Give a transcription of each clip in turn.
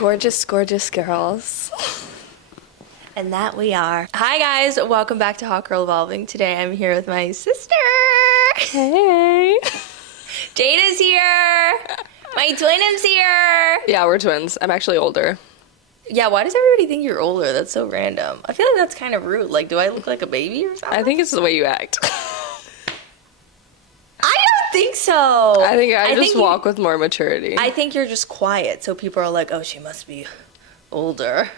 Gorgeous, gorgeous girls. And that we are. Hi guys, welcome back to Hot Girl Evolving. Today I'm here with my sister. Hey. Jada's here. My twin's here. Yeah, we're twins. I'm actually older. Yeah, why does everybody think you're older? That's so random. I feel like that's kind of rude. Like, do I look like a baby or something? I think it's the way you act. I don't think so. I think I just walk with more maturity. I think you're just quiet, so people are like, oh, she must be older.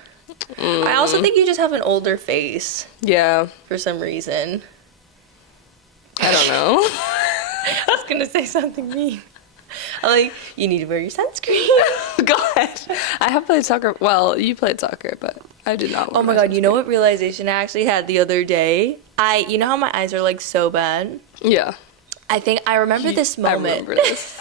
I also think you just have an older face. Yeah. For some reason. I don't know. I was going to say something mean. I'm like, you need to wear your sunscreen. God. I have played soccer. Well, you played soccer, but I did not. Oh my God, you know what realization I actually had the other day? You know how my eyes are like so bad? Yeah. I remember this moment. I remember this.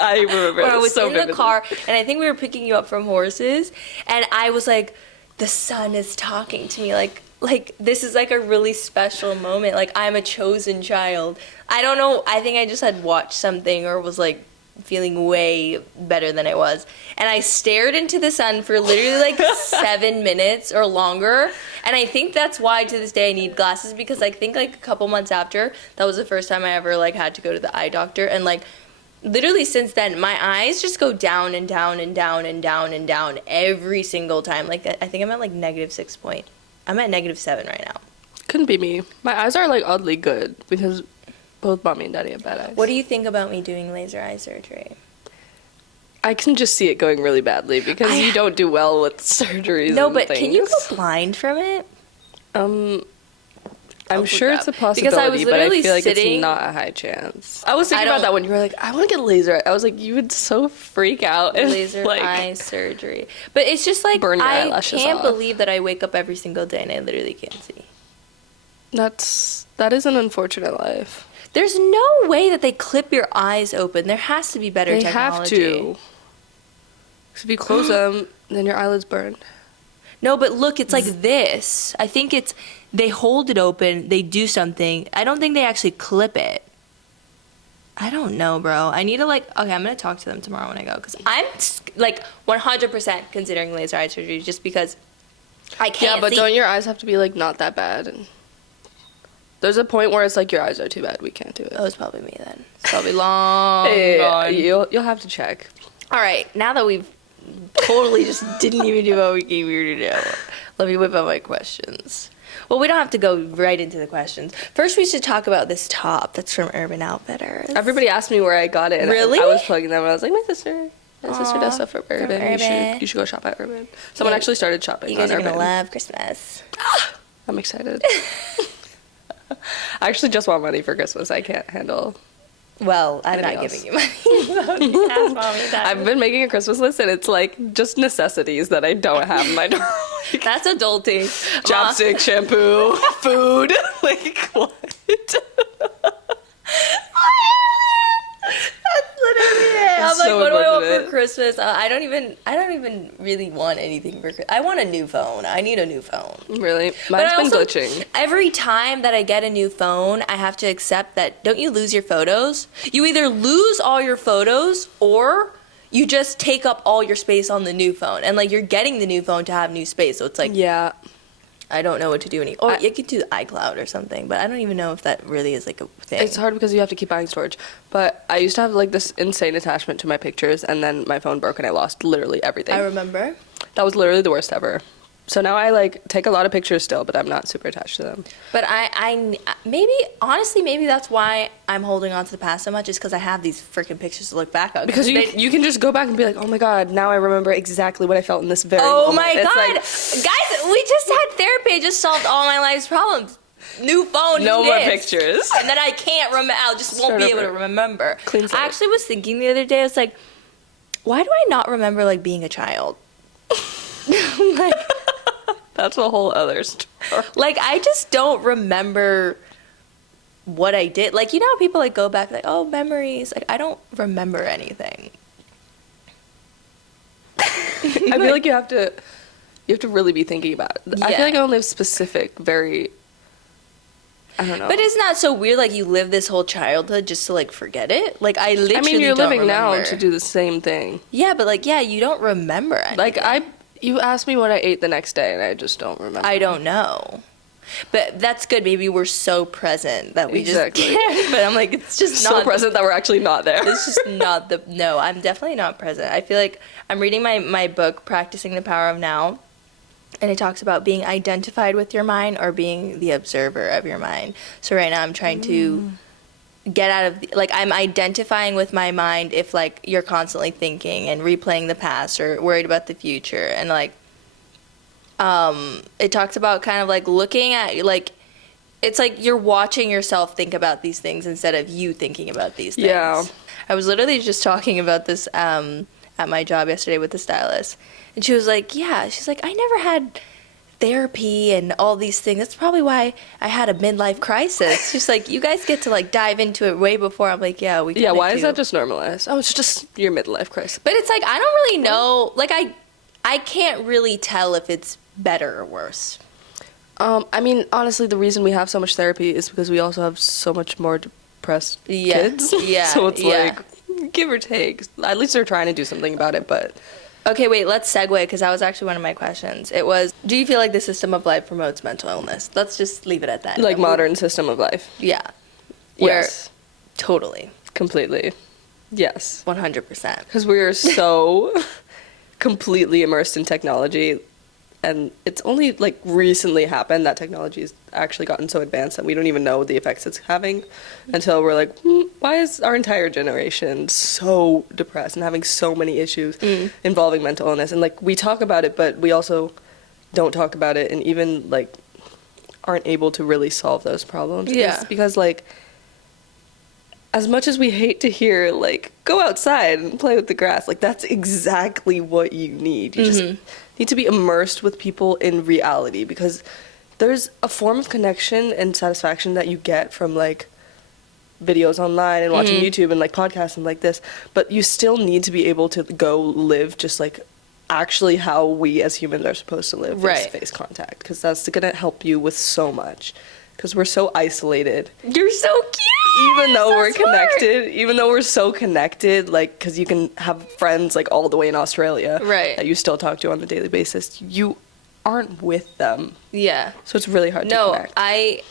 I remember When I was so in the car, and I think we were picking you up from horses, and I was like, the sun is talking to me, like this is like a really special moment, like I'm a chosen child. I don't know, I think I just had watched something or was like feeling way better than I was, and I stared into the sun for literally like 7 minutes or longer, and I think that's why to this day I need glasses, because I think like a couple months after, that was the first time I ever like had to go to the eye doctor, and like literally since then my eyes just go down and down and down and down and down every single time. Like I think I'm at like -6 point. I'm at -7 right now. Couldn't be me. My eyes are like oddly good because both mommy and daddy have bad eyes. What do you think about me doing laser eye surgery? I can just see it going really badly because you don't do well with surgeries. No, and but things. can you go blind from it? I'm sure it's a possibility, but I feel like it's not a high chance. I was thinking about that when you were like, I want to get laser. I was like, you would so freak out. Laser like, eye surgery. But it's just like, burn your I eyelashes can't off. believe that I wake up every single day and I literally can't see. That is an unfortunate life. There's no way that they clip your eyes open. There has to be better technology. They have to. 'Cause if you close them, then your eyelids burn. No, but look, it's like this. I think it's, they hold it open, they do something. I don't think they actually clip it. I don't know, bro. I need to okay, I'm going to talk to them tomorrow when I go, because I'm like 100% considering laser eye surgery just because I can't see. Yeah, but don't your eyes have to be like not that bad? And there's a point where it's like your eyes are too bad, we can't do it. Oh, it's probably me then. It's probably long gone. You'll have to check. All right, now that we've totally just didn't even do what we came here to do, let me whip out my questions. Well, we don't have to go right into the questions. First, we should talk about this top that's from Urban Outfitters. Everybody asked me where I got it. And Really? I was plugging them, and I was like, my sister does stuff from Urban. You should go shop at Urban. Someone actually started shopping on Urban. You guys are going to love Christmas. I'm excited. I actually just want money for Christmas. I can't handle... Well, I'm not giving you money. Ask Mommy that. I've been making a Christmas list, and it's like just necessities that I don't have in my normal. That's adulting. Chopstick, shampoo, food. Like, what? That's literally it. I'm so like, what do I want unfortunate. for Christmas? I don't even really want anything for Christmas. I want a new phone. I need a new phone. Really? Mine's been glitching. Every time that I get a new phone, I have to accept that, don't you lose your photos? You either lose all your photos or you just take up all your space on the new phone. And like, you're getting the new phone to have new space. So it's like, yeah. I don't know what to do anymore. Or you could do iCloud or something, but I don't even know if that really is like a thing. It's hard because you have to keep buying storage. But I used to have like this insane attachment to my pictures, and then my phone broke and I lost literally everything. I remember. That was literally the worst ever. So now I like take a lot of pictures still, but I'm not super attached to them. But I maybe that's why I'm holding on to the past so much, is because I have these freaking pictures to look back on. Because you can just go back and be like, oh my God, now I remember exactly what I felt in this very moment. Oh my God. Guys, we just had therapy. I just solved all my life's problems. New phone. No more pictures. And then I can't remember. I just won't be able to remember. Clean slate. I actually was thinking the other day, I was like, why do I not remember like being a child? Like, that's a whole other story. Like, I just don't remember what I did. Like, you know how people like go back like, oh, memories. Like, I don't remember anything. I feel like you have to really be thinking about it. Yeah. I feel like I only have specific, very I don't know. But isn't that so weird? Like, you live this whole childhood just to, like, forget it? Like, I literally don't remember. You're living now to do the same thing. Yeah, but, like, you don't remember anything. Like, you asked me what I ate the next day, and I just don't remember. I don't know. But that's good. Maybe we're so present that we just can't. But I'm like, it's just so present that we're actually not there. It's just not no, I'm definitely not present. I feel like I'm reading my book, Practicing the Power of Now, and it talks about being identified with your mind or being the observer of your mind. So right now I'm trying to get out of, like, I'm identifying with my mind if, like, you're constantly thinking and replaying the past or worried about the future. And, like, it talks about kind of, like, looking at, like, it's like you're watching yourself think about these things instead of you thinking about these things. Yeah. I was literally just talking about this at my job yesterday with the stylist. And she was like, yeah, she's like, I never had therapy and all these things. That's probably why I had a midlife crisis. She's like, you guys get to, like, dive into it way before. I'm like, yeah, we can. Yeah, why is that just normalized? Oh, it's just your midlife crisis. But it's like, I don't really know. Like, I can't really tell if it's better or worse. I mean, honestly, the reason we have so much therapy is because we also have so much more depressed kids. Yeah. So it's like, give or take. At least they're trying to do something about it, but... Okay, wait, let's segue, because that was actually one of my questions. It was, do you feel like the system of life promotes mental illness? Let's just leave it at that. Like, modern system of life? Yeah. Yes. Totally. Completely. Yes. 100%. Because we are so completely immersed in technology, and it's only, like, recently happened that technology has actually gotten so advanced that we don't even know the effects it's having until we're like, why is our entire generation so depressed and having so many issues involving mental illness? And, like, we talk about it, but we also don't talk about it and even, like, aren't able to really solve those problems. Yeah. It's because, like, as much as we hate to hear, like, go outside and play with the grass, like, that's exactly what you need. You just need to be immersed with people in reality, because there's a form of connection and satisfaction that you get from, like, videos online and watching YouTube and, like, podcasts and like this, but you still need to be able to go live just, like, actually how we as humans are supposed to live, face-to-face contact, because that's going to help you with so much, because we're so isolated. You're so cute! Even though we're connected, even though we're so connected, like, because you can have friends, like, all the way in Australia that you still talk to on a daily basis, you aren't with them. Yeah. So it's really hard to connect. No,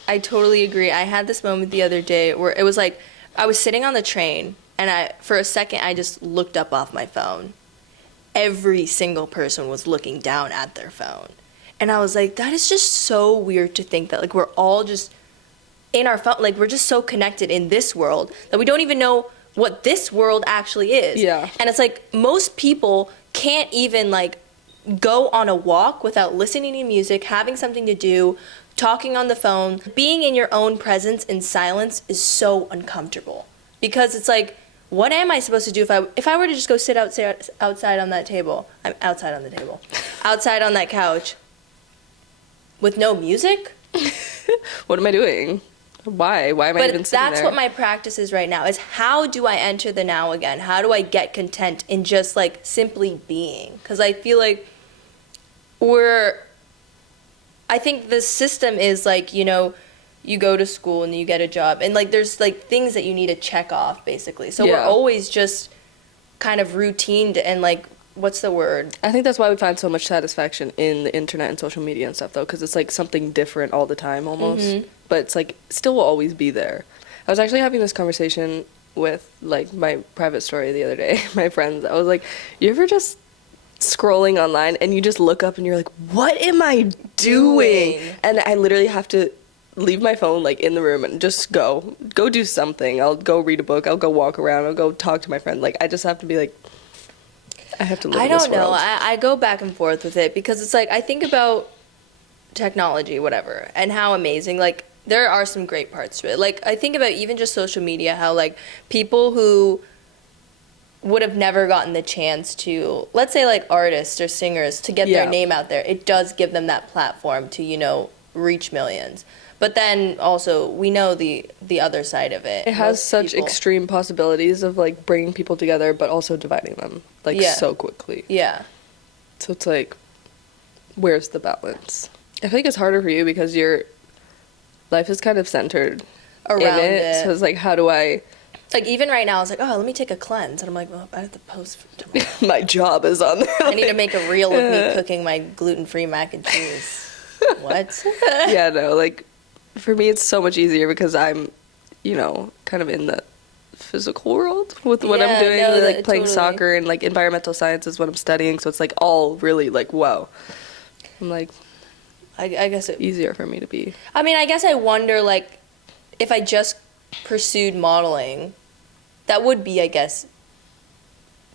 I totally agree. I had this moment the other day where it was like, I was sitting on the train, and for a second, I just looked up off my phone. Every single person was looking down at their phone. And I was like, that is just so weird to think that, like, we're all just in our phone, like, we're just so connected in this world that we don't even know what this world actually is. Yeah. And it's like, most people can't even, like, go on a walk without listening to music, having something to do, talking on the phone. Being in your own presence in silence is so uncomfortable, because it's like, what am I supposed to do if I were to just go sit outside on that table? I'm outside on the table. Outside on that couch with no music? What am I doing? Why am I even sitting there? But that's what my practice is right now, is how do I enter the now again? How do I get content in just, like, simply being? Because I feel like I think the system is, like, you know, you go to school and you get a job, and, like, there's, like, things that you need to check off, basically. So we're always just kind of routined and, like, what's the word? I think that's why we find so much satisfaction in the internet and social media and stuff, though, because it's, like, something different all the time almost. But it's, like, still will always be there. I was actually having this conversation with, like, my private story the other day, my friends. I was like, you ever just scrolling online and you just look up and you're like, what am I doing? And I literally have to leave my phone, like, in the room and just go do something. I'll go read a book. I'll go walk around. I'll go talk to my friend. Like, I just have to be like, I have to live in this world. I don't know. I go back and forth with it, because it's like, I think about technology, whatever, and how amazing, like, there are some great parts to it. Like, I think about even just social media, how, like, people who would have never gotten the chance to, let's say, like, artists or singers, to get their name out there, it does give them that platform to, you know, reach millions. But then also, we know the other side of it. It has such extreme possibilities of, like, bringing people together, but also dividing them, like, so quickly. Yeah. So it's like, where's the balance? I feel like it's harder for you because you're life is kind of centered Around in it. it. So it's like, how do I... Like, even right now, I was like, oh, let me take a cleanse. And I'm like, well, I have to post for tomorrow. My job is on there. I need to make a reel of me cooking my gluten-free mac and cheese. What? Yeah, no, like, for me, it's so much easier because I'm, you know, kind of in the physical world with what I'm doing, no, like playing totally. soccer, and like environmental science is what I'm studying, so it's like all really like, whoa. I'm like, I guess it... easier for me to be. I mean, I guess I wonder, like, if I just pursued modeling, that would be, I guess,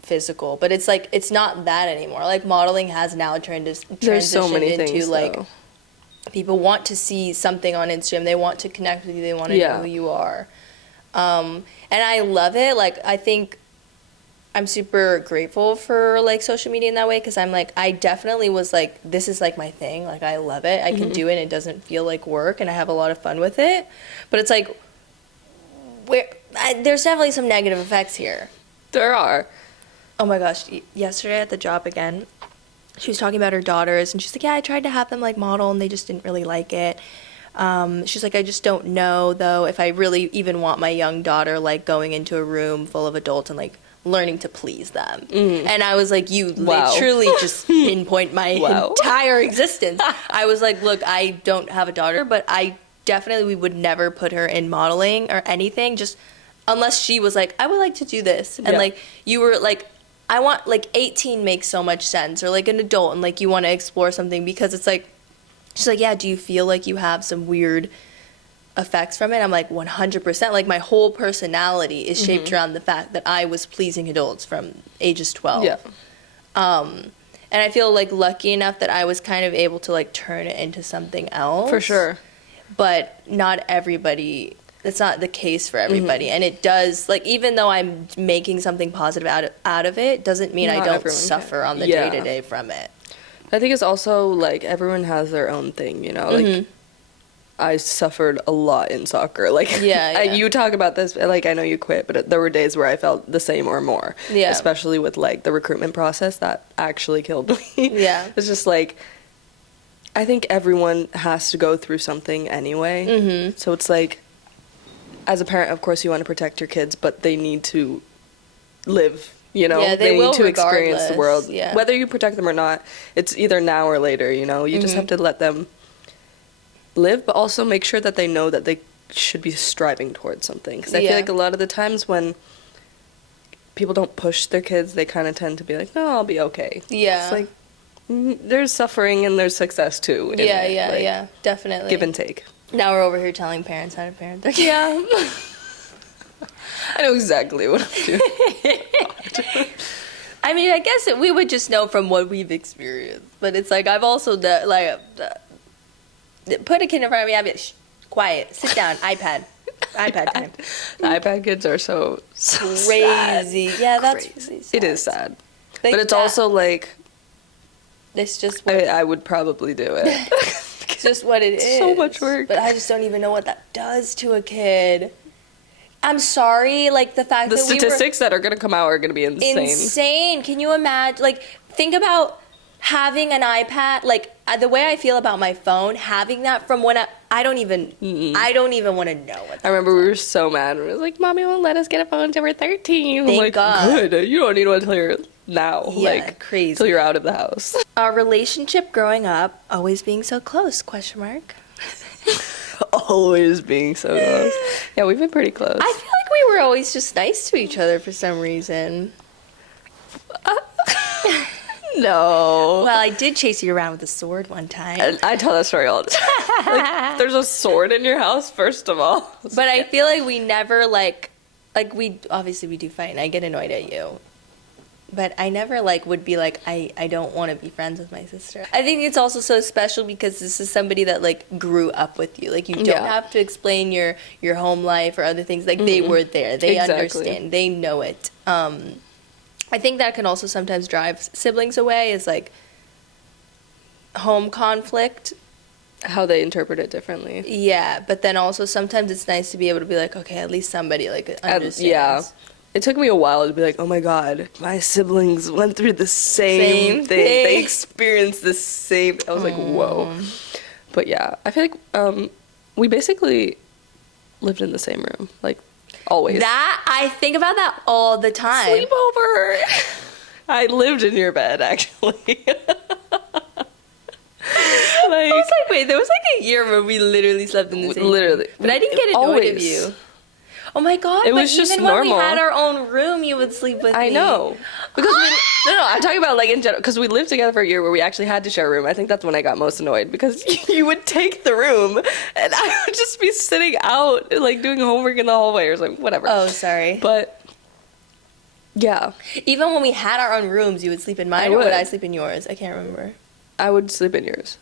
physical. But it's like, it's not that anymore. Like, modeling has now transitioned There's so many into, things, like, though. people want to see something on Instagram. They want to connect with you. They want to know who you are. And I love it. Like, I think I'm super grateful for, like, social media in that way, because I'm like, I definitely was like, this is like my thing. Like, I love it. I can do it. And it doesn't feel like work, and I have a lot of fun with it. But it's like, there's definitely some negative effects here. There are. Oh my gosh, yesterday at the job again, she was talking about her daughters, and she's like, yeah, I tried to have them like model, and they just didn't really like it. She's like, I just don't know though if I really even want my young daughter like going into a room full of adults and like learning to please them. And I was like, you literally just pinpoint my entire existence. I was like, look, I don't have a daughter, but I definitely would never put her in modeling or anything, just unless she was like, I would like to do this. And like, you were like, I want, like, 18 makes so much sense, or like an adult, and like you want to explore something, because it's like, she's like, yeah, do you feel like you have some weird effects from it? I'm like, 100%. Like, my whole personality is shaped around the fact that I was pleasing adults from ages 12. Yeah. And I feel like lucky enough that I was kind of able to like turn it into something else. For sure. But not everybody, that's not the case for everybody. And it does, like, even though I'm making something positive out of it, doesn't mean Not I don't everyone suffer can. on the day-to-day from it. I think it's also like everyone has their own thing, you know? Like, I suffered a lot in soccer. Like, you talk about this, like, I know you quit, but there were days where I felt the same or more. Yeah. Especially with, like, the recruitment process that actually killed me. Yeah. It's just, like, I think everyone has to go through something anyway. So it's, like, as a parent, of course, you want to protect your kids, but they need to live, you know? Yeah, they will need to experience the world. regardless, yeah. Whether you protect them or not, it's either now or later, you know? You just have to let them live, but also make sure that they know that they should be striving towards something. Because I feel like a lot of the times when people don't push their kids, they kind of tend to be like, no, I'll be okay. Yeah. It's like, there's suffering and there's success too. Yeah, definitely. Give and take. Now we're over here telling parents how to parent their kids. Yeah. I know exactly what I'm doing. I mean, I guess we would just know from what we've experienced. But it's like, I've also, put a kid in front of me, I'd be like, shh, quiet, sit down, iPad time. The iPad kids are so Crazy. Sad. Yeah, that's Crazy. really sad. It is sad. Like, But it's also like, it's just what, I would probably do it. it's just what it is. So much work. But I just don't even know what that does to a kid. I'm sorry, like, the fact The that statistics that are going to come out are going to be insane. Insane. Can you imagine? Like, think about having an iPad. Like, the way I feel about my phone, having that from when I don't even want to know what. I remember we were so mad. We were like, Mommy won't let us get a phone until we're 13. Thank I'm like, God. Good. You don't need one until you're now. Yeah, like, crazy. Until you're out of the house. Our relationship growing up, always being so close, question mark. Always being so close. Yeah, we've been pretty close. I feel like we were always just nice to each other for some reason. No. Well, I did chase you around with a sword one time. I tell that story all the time. Like, there's a sword in your house, first of all. But I feel like we never, like we, obviously we do fight, and I get annoyed at you. But I never, like, would be like, I don't want to be friends with my sister. I think it's also so special because this is somebody that, like, grew up with you. Like, you don't have to explain your home life or other things. Like, they were there. They understand. They know it. I think that can also sometimes drive siblings away, is, like, home conflict. How they interpret it differently. Yeah, but then also sometimes it's nice to be able to be like, okay, at least somebody, like, understands. Yeah. It took me a while to be like, oh my God, my siblings went through the same thing. They experienced the same. I was like, whoa. But yeah, I feel like we basically lived in the same room, like, always. That, I think about that all the time. Sleepover. I lived in your bed, actually. I was like, wait, there was like a year where we literally slept in the same Literally. room. But I didn't get annoyed of you. Oh my god, It was just even when normal. we had our own room, you would sleep with me. I know. Because no, I'm talking about like in general, because we lived together for a year where we actually had to share a room. I think that's when I got most annoyed, because you would take the room and I would just be sitting out like doing homework in the hallway or something, whatever. Oh, sorry. But yeah, Even when we had our own rooms, you would sleep in mine, or would I sleep in yours? I can't remember. I would sleep in yours.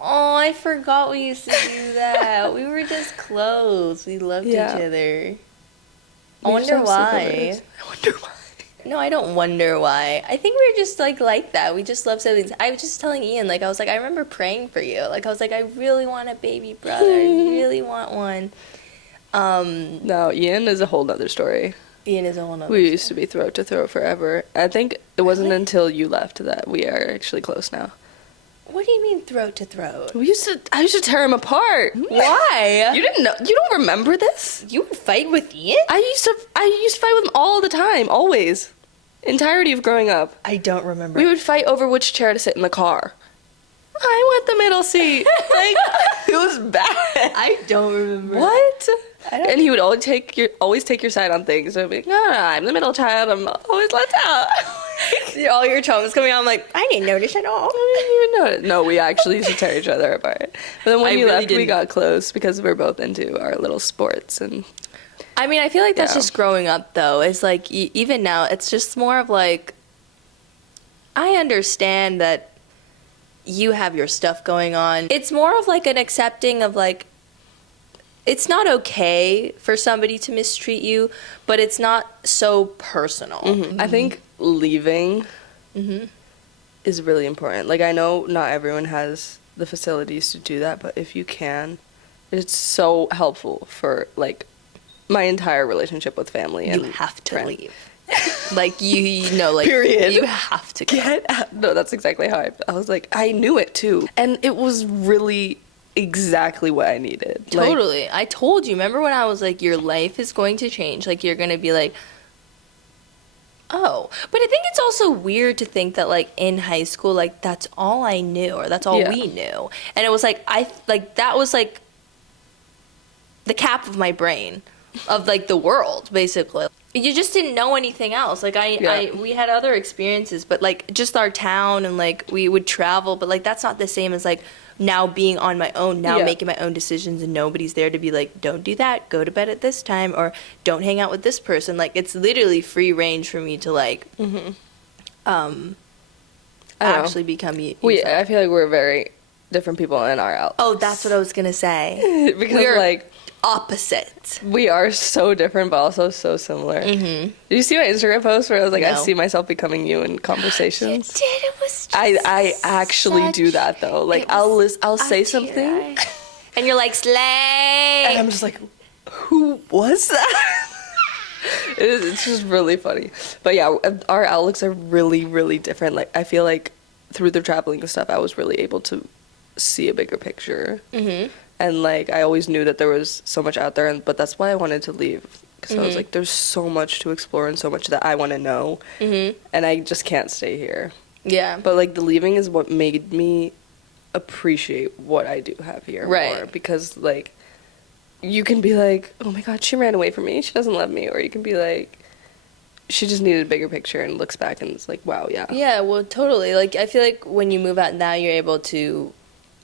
Oh, I forgot we used to do that. We were just close. We loved each other. I wonder why. I wonder why. No, I don't wonder why. I think we're just like that. We just love siblings. I was just telling Ian, like, I was like, I remember praying for you. Like, I was like, I really want a baby brother. I really want one. No, Ian is a whole nother story. Ian is a whole nother We used to be throat to throat forever. I think it wasn't until you left that we are actually close now. What do you mean throat to throat? I used to tear him apart. Why? You didn't know? You don't remember this? You would fight with Ian? I used to fight with him all the time, always. Entirety of growing up. I don't remember. We would fight over which chair to sit in the car. I want the middle seat. Like, it was bad. I don't remember. What? And he would always take your side on things. So I'd be like, no, I'm the middle child. I'm always left out. all your traumas coming out. I'm like, I didn't notice at all. I didn't even notice. No, we actually used to tear each other apart. But then when I you really left, we didn't. got close because we were both into our little sports. And I mean, I feel like that's Yeah. just growing up, though. It's like, even now, it's just more of like, I understand that you have your stuff going on. It's more of like an accepting of like, it's not okay for somebody to mistreat you, but it's not so personal. I think leaving is really important. Like, I know not everyone has the facilities to do that, but if you can, it's so helpful for, like, my entire relationship with family. You and have to friends. leave. Like, you know, like, Period. you have to go. Get out. No, that's exactly how I was like, I knew it too. And it was really exactly what I needed. Like, Totally. I told you. Remember when I was like, your life is going to change? Like, you're going to be like, oh. But I think it's also weird to think that, like, in high school, like, that's all I knew, or that's all Yeah. we knew. And it was like, that was like the cap of my brain of, like, the world, basically. You just didn't know anything else. Like, we had other experiences, but, like, just our town, and, like, we would travel, but, like, that's not the same as, like, now being on my own, now Yeah. making my own decisions, and nobody's there to be like, don't do that, go to bed at this time, or don't hang out with this person. Like, it's literally free range for me to, like, actually become I feel like we're very different people in our outlooks. Oh, that's what I was gonna say. Because, We're like, opposite. we are so different, but also so similar. Did you see my Instagram post where I was like, I No. see myself becoming you in conversations? Did it was just I actually do that though. Like, it I'll was say a something, tear. And you're like, slay. and I'm just like, who was that? It's just really funny. But yeah, our outlooks are really, really different. Like, I feel like through the traveling and stuff, I was really able to see a bigger picture. And, like, I always knew that there was so much out there, but that's why I wanted to leave. Because I was like, there's so much to explore and so much that I want to know. And I just can't stay here. Yeah. But, like, the leaving is what made me appreciate what I do have here more. Because, like, you can be like, oh my god, she ran away from me, she doesn't love me. Or you can be like, she just needed a bigger picture, and looks back and it's like, wow, yeah. Yeah, well, totally. Like, I feel like when you move out now, you're able to...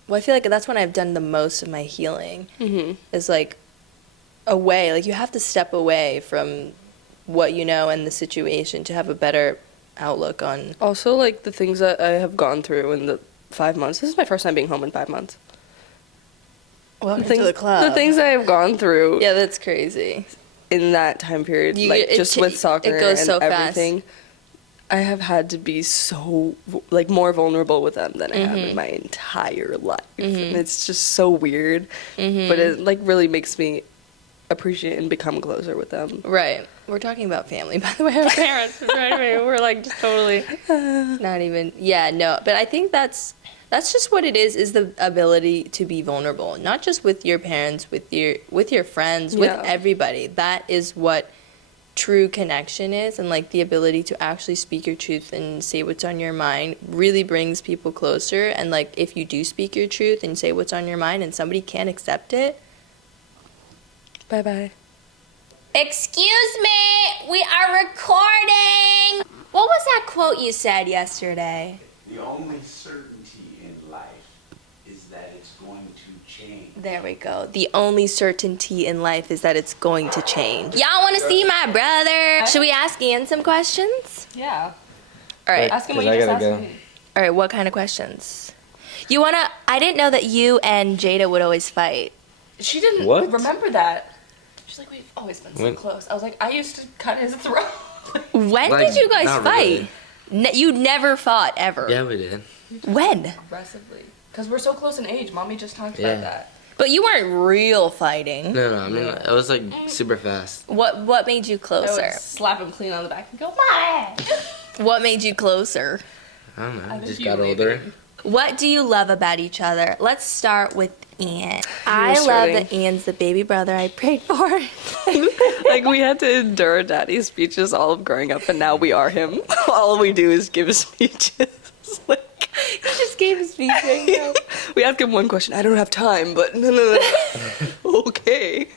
Well, I feel like that's when I've done the most of my healing. Is, like, away. Like, you have to step away from what you know and the situation to have a better outlook on... Also, like, the things that I have gone through in the 5 months. This is my first time being home in 5 months. Welcome to the club. The things I have gone through Yeah, that's crazy. in that time period, just with soccer it goes and so everything, I have had to be so, like, more vulnerable with them than I have in my entire life. And it's just so weird, but it, like, really makes me appreciate and become closer with them. Right. We're talking about family, by the way. Our parents, right? We're, like, just totally not even... Yeah, no. But I think that's That's just what it is the ability to be vulnerable, not just with your parents, with your friends, with everybody. That is what true connection is, and like the ability to actually speak your truth and say what's on your mind really brings people closer. And like if you do speak your truth and say what's on your mind and somebody can't accept it, Bye-bye. excuse me, we are recording. What was that quote you said yesterday? The only certainty in life is that it's going to change. There we go. The only certainty in life is that it's going to change. Y'all want to see my brother? Should we ask Ian some questions? Yeah. All right. Ask him what you just asked me. All right, what kind of questions? You want to... I didn't know that you and Jada would always fight. She didn't What? remember that. She's like, we've always been so close. I was like, I used to cut his throat. When Like, did you guys not fight? You never fought, ever. Yeah, we did. When? Aggressively. Because we're so close in age. Mommy just talked Yeah. about that. But you weren't real fighting. No, I mean, it was like super fast. What made you I closer? would slap him clean on the back and go, Mom! What made you closer? I don't know. think Just you got maybe. older. What do you love about each other? Let's start with Ian. I love starting. that Ian's the baby brother I prayed for. Like, we had to endure daddy's speeches all of growing up, and now we are him. All we do is give speeches. Like, He just gave a speech right now. we ask him one question. I don't have time, but no. Okay.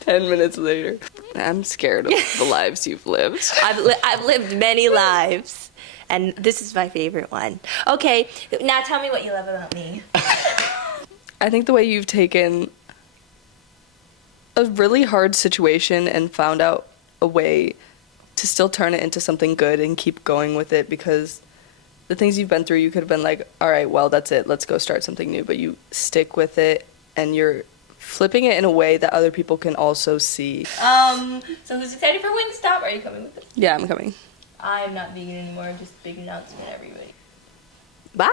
10 minutes later. I'm scared of the lives you've lived. I've lived many lives, and this is my favorite one. Okay, now tell me what you love about me. I think the way you've taken a really hard situation and found out a way to still turn it into something good and keep going with it, because the things you've been through, you could have been like, all right, well, that's it. Let's go start something new. But you stick with it, and you're flipping it in a way that other people can also see. So who's excited for Wingstop? Are you coming with us? Yeah, I'm coming. I'm not vegan anymore, just big announcement, everybody. Bye!